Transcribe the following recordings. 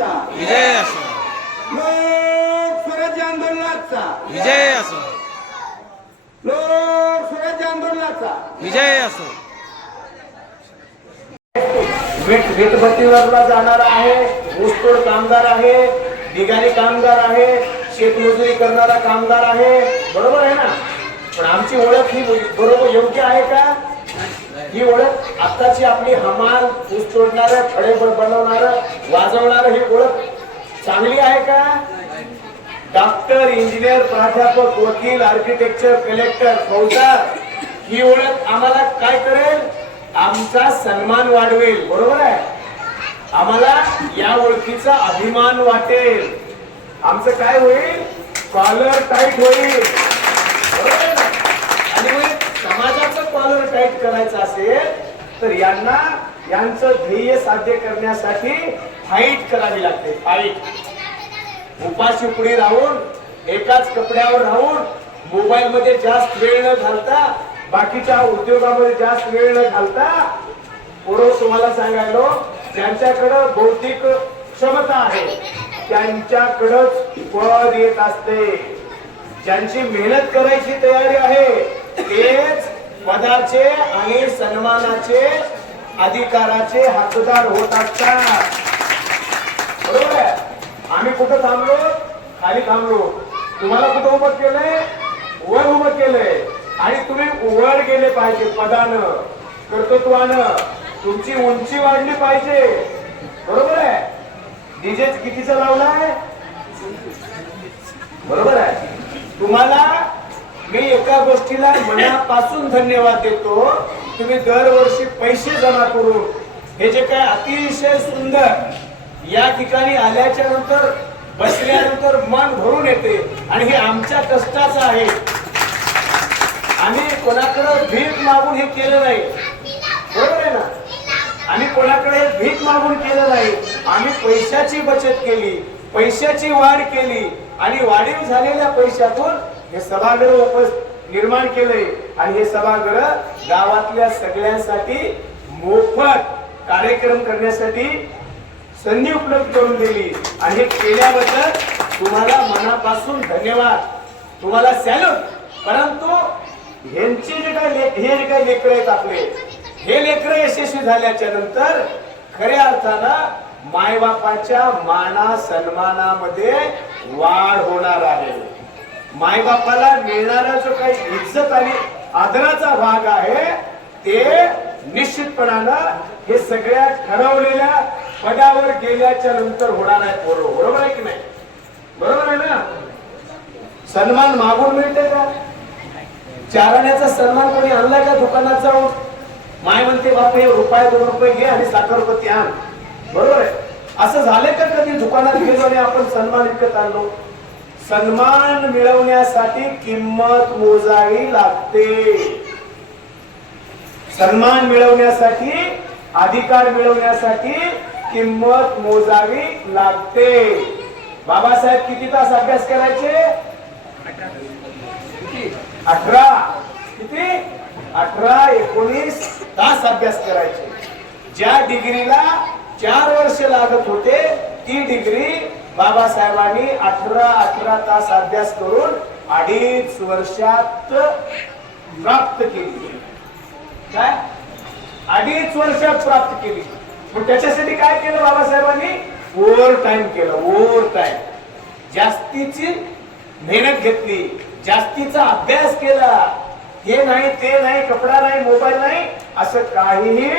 महाराजांचा विजय असो. लोक स्वराज्य आंदोलनाचा. विजय असो. लोक स्वराज्य आंदोलनाचा. विजय असो. वीट वीटभट्टीवरला जाणार आहे. ऊसतोड कामगार आहे. बिगारी कामगार आहे. शेतमजुरी करणारा कामगार आहे. बरोबर आहे ना? पण आमची ओळख ही बरोबर योग्य आहे का? ही ओळख आताची आपली हमाल ऊस तोडणार फळे बनवणार वाजवणार ही ओळख चांगली आहे का? डॉक्टर इंजिनियर प्राध्यापक वकील आर्किटेक्चर कलेक्टर फौजदार ही ओळख आम्हाला काय करेल? आमचा सन्मान वाढवेल बरोबर आहे? आम्हाला या ओळखीचा अभिमान वाटेल. आमचं काय होईल? कॉलर टाईट होईल बरोबर आहे ना? आणि मग समाजाचं कॉलर टाईट करायचं असेल तर यांना यांचं ध्येय साध्य करण्यासाठी फाईट करावी लागते. फाईट. उपाशी पुढे राहून एकाच कपड्यावर राहून मोबाईल मध्ये जास्त वेळ न घालता बाकीच्या उद्योगामध्ये जास्त वेळ न घालता पूर्व तुम्हाला सांगायलो ज्यांच्याकडं बौद्धिक क्षमता आहे त्यांच्याकडच पद येत असते. ज्यांची मेहनत करायची तयारी आहे तेच पदाचे आणि सन्मानाचे अधिकाराचे हकदार होत असतात. बरोबर आहे? आम्ही कुठं थांबलो? खाली थांबलो. तुम्हाला कुठं उभं केलंय? वर उभं केलंय. आणि तुम्ही वर गेले पाहिजे पदानं. कर्तृत्वानं तुमची उंची वाढली पाहिजे. बरोबर आहे? डीजे कितीचा लावलाय? बरोबर आहे. तुम्हाला मी एका गोष्टीला मनापासून धन्यवाद देतो. तुम्ही दरवर्षी पैसे जमा करून हे जे काय अतिशय सुंदर या ठिकाणी आल्याच्यानंतर बसल्यानंतर मन भरून येते आणि हे आमच्या कष्टाचं आहे. आम्ही कोणाकडे भीक मागून हे केलं नाही. बरोबर आहे ना? आम्ही कोणाकडे भीक मागून केलं नाही. आम्ही पैशाची बचत केली पैशाची वाढ केली आणि वाढीव झालेल्या पैशातून हे सभागृह वापस निर्माण केलंय. आणि हे सभागृह गावातल्या सगळ्यांसाठी मोफत कार्यक्रम करण्यासाठी संधी उपलब्ध करून दिली. आणि हे केल्याबद्दल तुम्हाला मनापासून धन्यवाद. तुम्हाला सॅल्यूट परंतु ह्यांचे जे काय हे जे काही लेकर आहेत आपले हे लेकर यशस्वी झाल्याच्यानंतर खऱ्या अर्थानं मायबापाच्या माना सन्मानामध्ये वाढ होणार आहे. मायबापाला मिळणारा जो काही इज्जत आणि आदराचा भाग आहे ते निश्चितपणानं हे सगळ्या ठरवलेल्या पदावर गेल्याच्यानंतर होणार आहे बरोबर बरोबर आहे की नाही? बरोबर आहे ना? सन्मान मागून मिळते का? चारण्याचा सन्मान कोणी आणलाय का दुकानात जाऊन? माय म्हणते बाप हे रुपये दोन रुपये घे आणि साखर रुपये आण. बरोबर आहे? असं झालं का कधी दुकानात गेलो आणि आपण सन्मान विकत आणलो सन्मान मिळवण्यासाठी किंमत मोजावी लागते. सन्मान मिळवण्यासाठी अधिकार मिळवण्यासाठी किंमत मोजावी लागते. बाबासाहेब किती तास अभ्यास करायचे? अठरा. किती? अठरा एकोणीस तास अभ्यास करायचे. ज्या डिग्रीला चार वर्ष लागत होते ती डिग्री बाबासाहेबांनी अठरा अठरा तास अभ्यास करून अडीच वर्षात प्राप्त केली. काय? अडीच वर्षात प्राप्त केली. पण त्याच्यासाठी काय केलं बाबासाहेबांनी? ओव्हर टाइम केलं ओव्हर टाइम जास्तीची मेहनत घेतली जास्तीचा अभ्यास केला. हे नाही ते नाही कपडा नाही मोबाईल नाही असं काहीही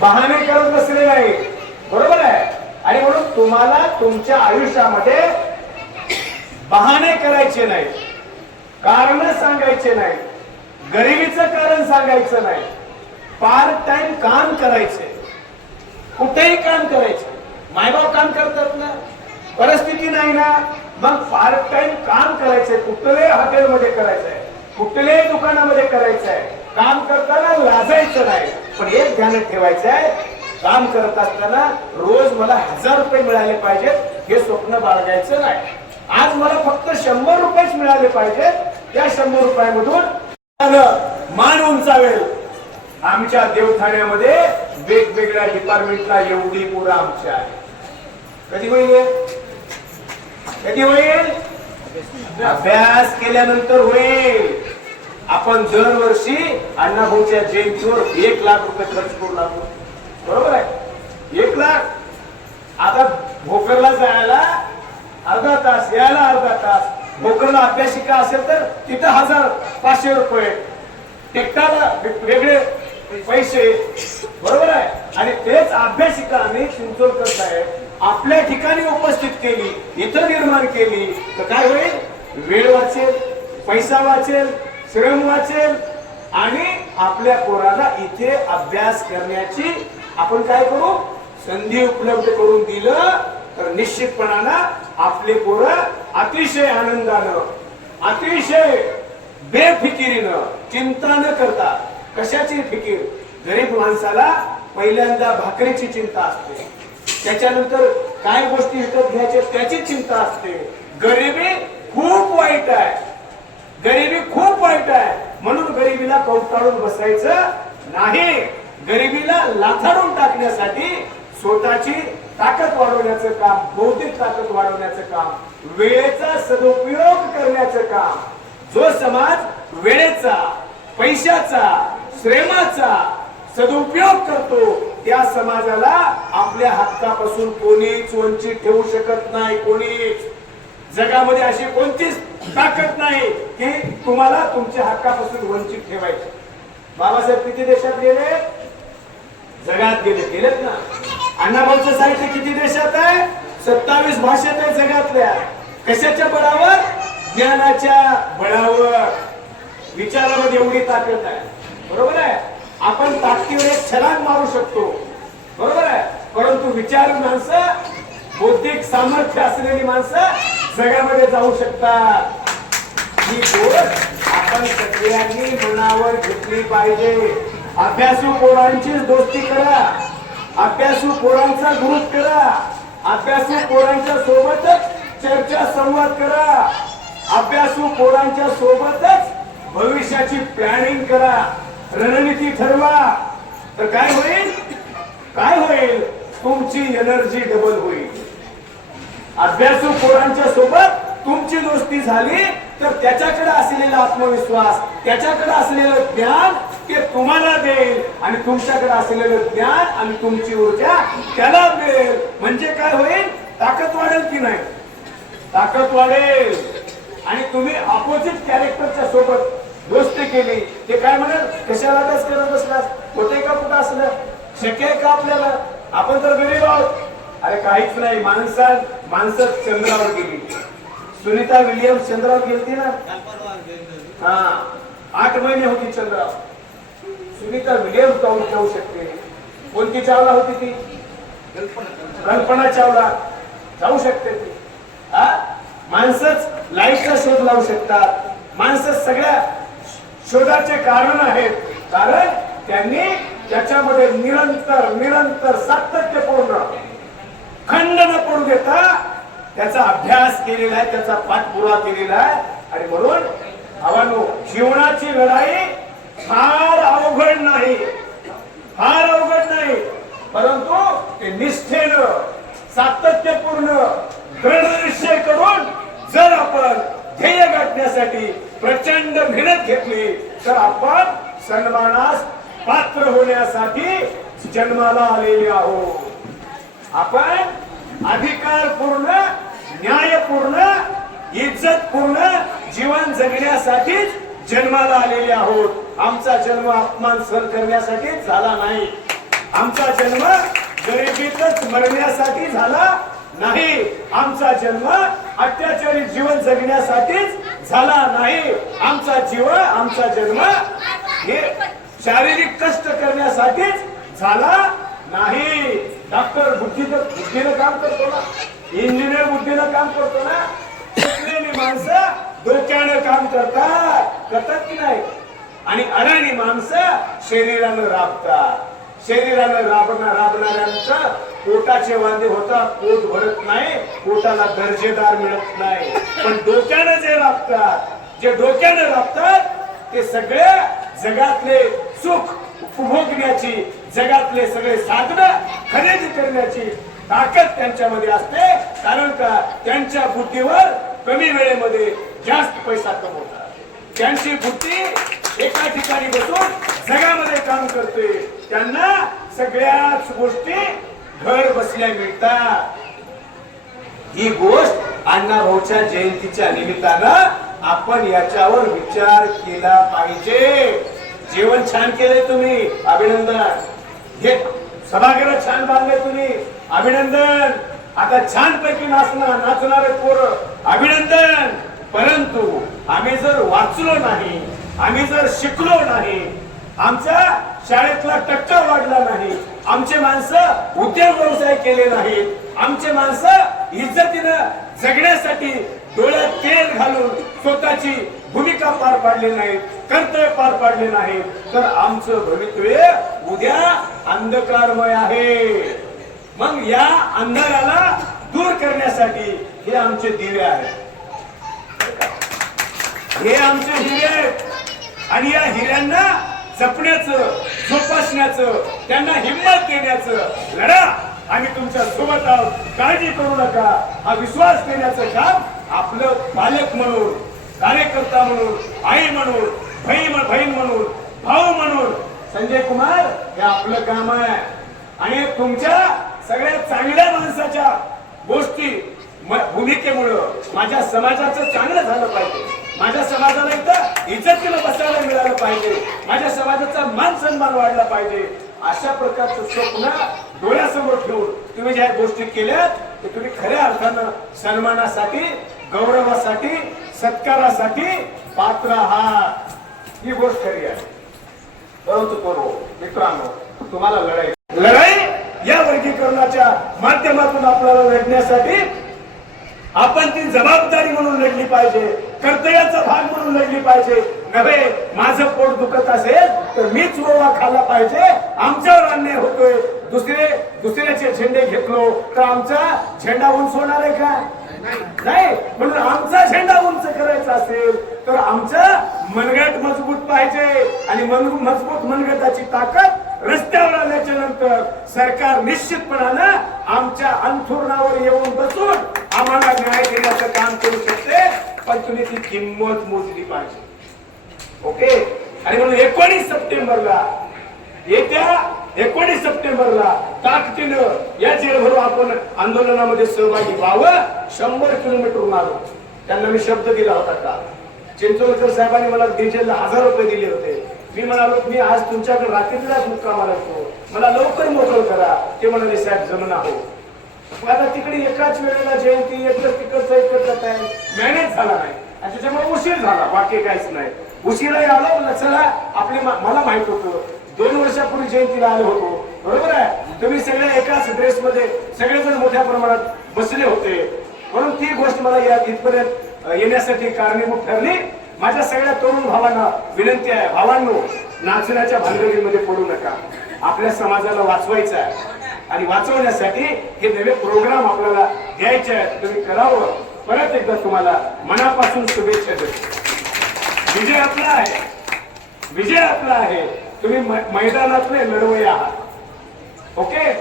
बहाणे करत बसले नाही. बरोबर आहे? आणि म्हणून तुम्हाला तुमच्या आयुष्यामध्ये बहाणे करायचे नाही. कारण सांगायचे नाही. गरिबीचं कारण सांगायचं नाही. पार्ट टाइम काम करायचे. कुठेही काम करायचे. मायबाप काम करतात ना. परिस्थिती नाही ना. मग पार्ट टाइम काम करायचंय कुठल्याही हॉटेलमध्ये करायचंय? कुठल्याही दुकानामध्ये करायचंय? काम करताना लाजायचं नाही. पण एक ध्यान ठेवायचं आहे काम करत असताना रोज मला हजार रुपये मिळाले पाहिजेत. हे स्वप्न बाळगायचं नाही. आज मला फक्त शंभर रुपयेच मिळाले पाहिजेत. त्या शंभर रुपयामधून मान उंचावेल. आमच्या देवठाण्यामध्ये वेगवेगळ्या डिपार्टमेंटला एवढी पोरं आमच्या आहे कधी होईल कधी होईल? अभ्यास केल्यानंतर होईल. आपण दरवर्षी अण्णाभाऊच्या जयंतीवर एक लाख रुपये खर्च करू लागलो. बरोबर आहे? एक लाख. आता भोकरला जायला अर्धा तास यायला अर्धा तास. भोकरला अभ्यासिका असेल तर तिथं हजार पाचशे रुपये. टिकटाला वेगळे पैसे. बरोबर आहे? आणि तेच अभ्यासिका आम्ही चिंचोलकर साहेब आपल्या ठिकाणी उपस्थित केली इथं निर्माण केली. तर काय होईल? वेळ वाचेल पैसा वाचेल श्रम वाचेल आणि आपल्या पोराला इथे अभ्यास करण्याची आपण काय करू? संधी उपलब्ध करून दिलं तर निश्चितपणानं आपले पोरं अतिशय आनंदानं अतिशय बेफिकिरीनं चिंता न करता कशाची फिकीर? गरीब माणसाला पहिल्यांदा भाकरीची चिंता असते. त्याच्यानंतर काय गोष्टी विकत घ्यायच्या त्याची चिंता असते. गरिबी खूप वाईट आहे. गरिबी खूप वाईट आहे. म्हणून गरिबीला कौटाळून बसायचं नाही. गरिबीला लाथाडून टाकण्यासाठी स्वतःची ताकद वाढवण्याचं काम बौद्धिक ताकद वाढवण्याचं काम वेळेचा सदुपयोग करण्याचं काम. जो समाज वेळेचा पैशाचा श्रेमाचा सदुपयोग करतो त्या समाजाला आपल्या हक्कापासून कोणीच वंचित ठेवू शकत नाही कोणीच. जगामध्ये अशी कोणतीच ताकद नाही की तुम्हाला तुमच्या हक्कापासून वंचित ठेवायची. बाबासाहेब किती देशात गेले? जगात गेले. गेलेत ना? अण्णाभाऊचं साहित्य किती देशात आहे? सत्तावीस भाषेत आहे जगातल्या. कशाच्या बळावर? ज्ञानाच्या बळावर. विचारामध्ये एवढी ताकद आहे. बरोबर आहे? आपण ताकदीवर एक छलांग मारू शकतो. बरोबर आहे? परंतु विचार माणसं बौद्धिक सामर्थ्य असलेली माणसं जगामध्ये जाऊ शकतात. ही गोष्ट आपण सगळ्यांनी मनावर घेतली पाहिजे. अभ्यासू पोरांचीच दोस्ती करा. अभ्यासू पोरांचा ग्रुप करा. अभ्यासू पोरांच्या सोबतच चर्चा संवाद करा. अभ्यासू पोरांच्या सोबतच भविष्याची प्लॅनिंग करा. रणनीती ठरवा. तर काय होईल? काय होईल? तुमची एनर्जी डबल होईल. अभ्यासू पोरांच्या सोबत तुमची दोस्ती झाली तर त्याच्याकडे असलेला आत्मविश्वास त्याच्याकडे असलेलं ज्ञान ते तुम्हाला देईल आणि तुमच्याकडे असलेलं ज्ञान आणि तुमची ऊर्जा त्याला मिळेल. म्हणजे काय होईल? ताकद वाढेल की नाही? ताकद वाढेल. आणि तुम्ही अपोजिट कॅरेक्टरच्या सोबत दोस्ती केली. ते काय म्हणाल? कशाला अभ्यास करत बसलास होते का कुठं असलं? शक्य आहे का आपल्याला? आपण तर गरीब आहोत. अरे काहीच नाही. माणसा माणसं चंद्रावर गेली. सुनीता विलियम्स चंद्रावर गेलती ना? हा. आठ महिने होती चंद्रावर. सुनीता विलियम्स जाऊन जाऊ शकते. कोणती चावला होती ती? कल्पना चावला. जाऊ शकते ती. हा? माणसंच लाईटचा शोध लावू शकतात. माणसं सगळ्या शोधाचे कारण आहेत. कारण त्यांनी त्याच्यामध्ये निरंतर निरंतर सातत्यपूर्ण खंड न पडू देता त्याचा अभ्यास केलेला आहे त्याचा पाठपुरावा केलेला आहे. आणि म्हणून जीवनाची लढाई फार अवघड नाही. फार अवघड नाही. परंतु ते निष्ठेनं सातत्यपूर्ण दृढ करून जर आपण ध्येय गाठण्यासाठी प्रचंड मेहनत घेतली तर आपण सन्मानास पात्र होण्यासाठी जन्माला आलेले आहोत. आपण अधिकारपूर्ण न्यायपूर्ण इज्जतपूर्ण जीवन जगण्यासाठीच जन्माला आलेले आहोत. आमचा जन्म अपमान सहन करण्यासाठी झाला नाही. आमचा जन्म गरिबीतच मरण्यासाठी झाला नाही. आमचा जन्म अत्याचारी जीवन जगण्यासाठीच झाला नाही. आमचा जीव आमचा जन्म हे शारीरिक कष्ट करण्यासाठीच झाला नाही. डॉक्टर बुद्धीनं बुद्धीनं काम करतो ना. इंजिनियर बुद्धीनं काम करतो ना. माणसं डोक्यानं काम करतात. करतात की नाही? आणि अडाणी माणसं शरीरानं राबतात. शरीरानं राबणार राबणाऱ्यांचं पोटाचे वांदे होतात पोट भरत नाही पोटाला दर्जेदार मिळत नाही. पण डोक्यानं जे राबतात जे डोक्यानं राबतात ते सगळे जगातले सुख उपभोगण्याची जगातले सगळे साधन खरेदी करण्याची ताकद त्यांच्यामध्ये असते. कारण का? त्यांच्या बुद्धीवर कमी वेळेमध्ये जास्त पैसा कमवतात. त्यांची बुद्धी एका ठिकाणी बसून जगामध्ये काम करते त्यांना सगळ्याच गोष्टी घर बसल्या मिळतात. ही गोष्ट अण्णा भाऊच्या जयंतीच्या निमित्तानं आपण याच्यावर विचार केला पाहिजे. जेवण छान केलंय तुम्ही अभिनंदन. हे सभागृह छान बांधले तुम्ही अभिनंदन. आता छान पैकी नाचणार नाचणारे पोर अभिनंदन. परंतु आम्ही जर वाचलो नाही आम्ही जर शिकलो नाही आमचा शाळेतला टक्का वाढला नाही आमचे माणसं उद्योग व्यवसाय केले नाहीत आमचे माणसं इज्जतीनं जगण्यासाठी डोळ्यात तेल घालून स्वतःची भूमिका पार पाडली नाही कर्तव्य पार पाडले नाही तर आमचं भवितव्य उद्या अंधकारमय आहे. मग या अंधाराला दूर करण्यासाठी हे आमचे दिवे आहेत. हे आमचे दिवे आहेत. आणि या हिऱ्यांना जपण्याचं जोपासण्याचं त्यांना हिंमत देण्याचं लढा आम्ही तुमच्यासोबत आहोत. काळजी करू नका. हा विश्वास देण्याचं काम आपलं पालक म्हणून कार्यकर्ता म्हणून आई म्हणून बहीण बहीण म्हणून भाऊ म्हणून संजय कुमार हे आपलं काम आहे. आणि तुमच्या सगळ्या चांगल्या माणसाच्या गोष्टी भूमिकेमुळं माझ्या समाजाचं चांगलं झालं पाहिजे. माझ्या समाजाला इथं इज्जतीला बसायला मिळालं पाहिजे. माझ्या समाजाचा मान सन्मान वाढला पाहिजे. अशा प्रकारचं स्वप्न डोळ्यासमोर ठेवून तुम्ही ज्या गोष्टी केल्यात ते तुम्ही खऱ्या अर्थानं सन्मानासाठी गौरवासाठी सत्कारासाठी पात्र आहात. ही गोष्ट खरी आहे. परंतु करो मित्रांनो तुम्हाला लढाई लढाई या वर्गीकरणाच्या माध्यमातून आपल्याला लढण्यासाठी आपण ती जबाबदारी म्हणून लढली पाहिजे. कर्तव्याचा भाग म्हणून लढली पाहिजे. नव्हे माझं पोट दुखत असेल तर मीच ओवा खाल्ला पाहिजे. आमच्यावर अन्याय होतोय. दुसरे दुसऱ्याचे झेंडे घेतलो तर आमचा झेंडा उंच होणार आहे का? नाही. म्हणून आमचा झेंडा उंच करायचा असेल तर आमचा मनगट मजबूत पाहिजे. आणि मन- मजबूत मनगटाची ताकद रस्त्यावर आल्याच्यानंतर सरकार निश्चितपणानं आमच्या अंथुरणावर येऊन बसून आम्हाला न्याय देण्याचं काम करू शकते. पण तुम्ही ती किंमत मोजली पाहिजे. ओके? आणि म्हणून एकोणीस सप्टेंबरला येत्या एकोणीस सप्टेंबरला ताकदीनं या जेलभरो आपण आंदोलनामध्ये सहभागी व्हावं. शंभर किलोमीटर आलो त्यांना मी शब्द दिला होता का? चिंचोळकर साहेबांनी मला डिझेलला हजार रुपये दिले होते. मी म्हणालो मी आज तुमच्याकडे रात्रीलाच मुक्कामाला येतो. मला लवकर मोकळ करा. ते म्हणाले साहेब जमना हो आता तिकडे एकाच वेळेला जयंती एकच तिकडचं एकच आहे. मॅनेज झाला नाही. आणि त्याच्यामुळे उशीर झाला. बाकी काहीच नाही. उशीरही आलो चला आपली मला माहीत होतं. दोन वर्षापूर्वी जयंतीला आलो होतो. बरोबर आहे? तुम्ही सगळे एकाच ड्रेस मध्ये सगळेजण मोठ्या प्रमाणात बसले होते. म्हणून ती गोष्ट मला या इथपर्यंत येण्यासाठी कारणीभूत ठरली. माझ्या सगळ्या तरुण भावांना विनंती आहे. भावांनो नाचण्याच्या भानगडीमध्ये पडू नका. आपल्या समाजाला वाचवायचं आहे. आणि वाचवण्यासाठी हे नवे प्रोग्राम आपल्याला द्यायचे आहेत. तुम्ही करावं. परत एकदा तुम्हाला मनापासून शुभेच्छा देतो. विजय आपला आहे. विजय आपला आहे. तुम्ही मै- मैदानातले लढवय आहात. ओके?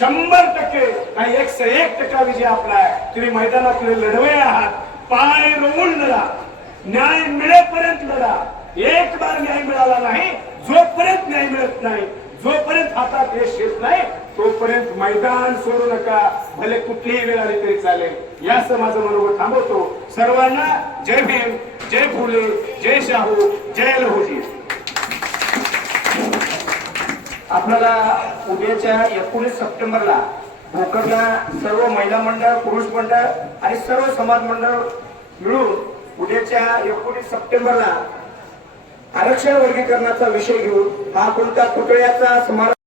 शंभर टक्के काही एकशे एक टक्का विजय आपला आहे. तुम्ही मैदानातले लढवय आहात. पाय रोवून लढा. न्याय मिळेपर्यंत लढा. एक बार न्याय मिळाला नाही जोपर्यंत न्याय मिळत नाही जोपर्यंत हातात यश येत नाही तोपर्यंत मैदान सोडू नका. भले कुठलीही वेळ आली तरी चालेल. या माझं मनोबत थांबवतो. सर्वांना जय भीम जय फुले जय शाहू जय लहुजी. आपल्याला उद्याच्या एकोणीस सप्टेंबरला भोकरला सर्व महिला मंडळ पुरुष मंडळ आणि सर्व समाज मंडळ मिळून उद्याच्या एकोणीस सप्टेंबरला आरक्षण वर्गीकरणाचा विषय घेऊन हा कोणता पुतळ्याचा समारोह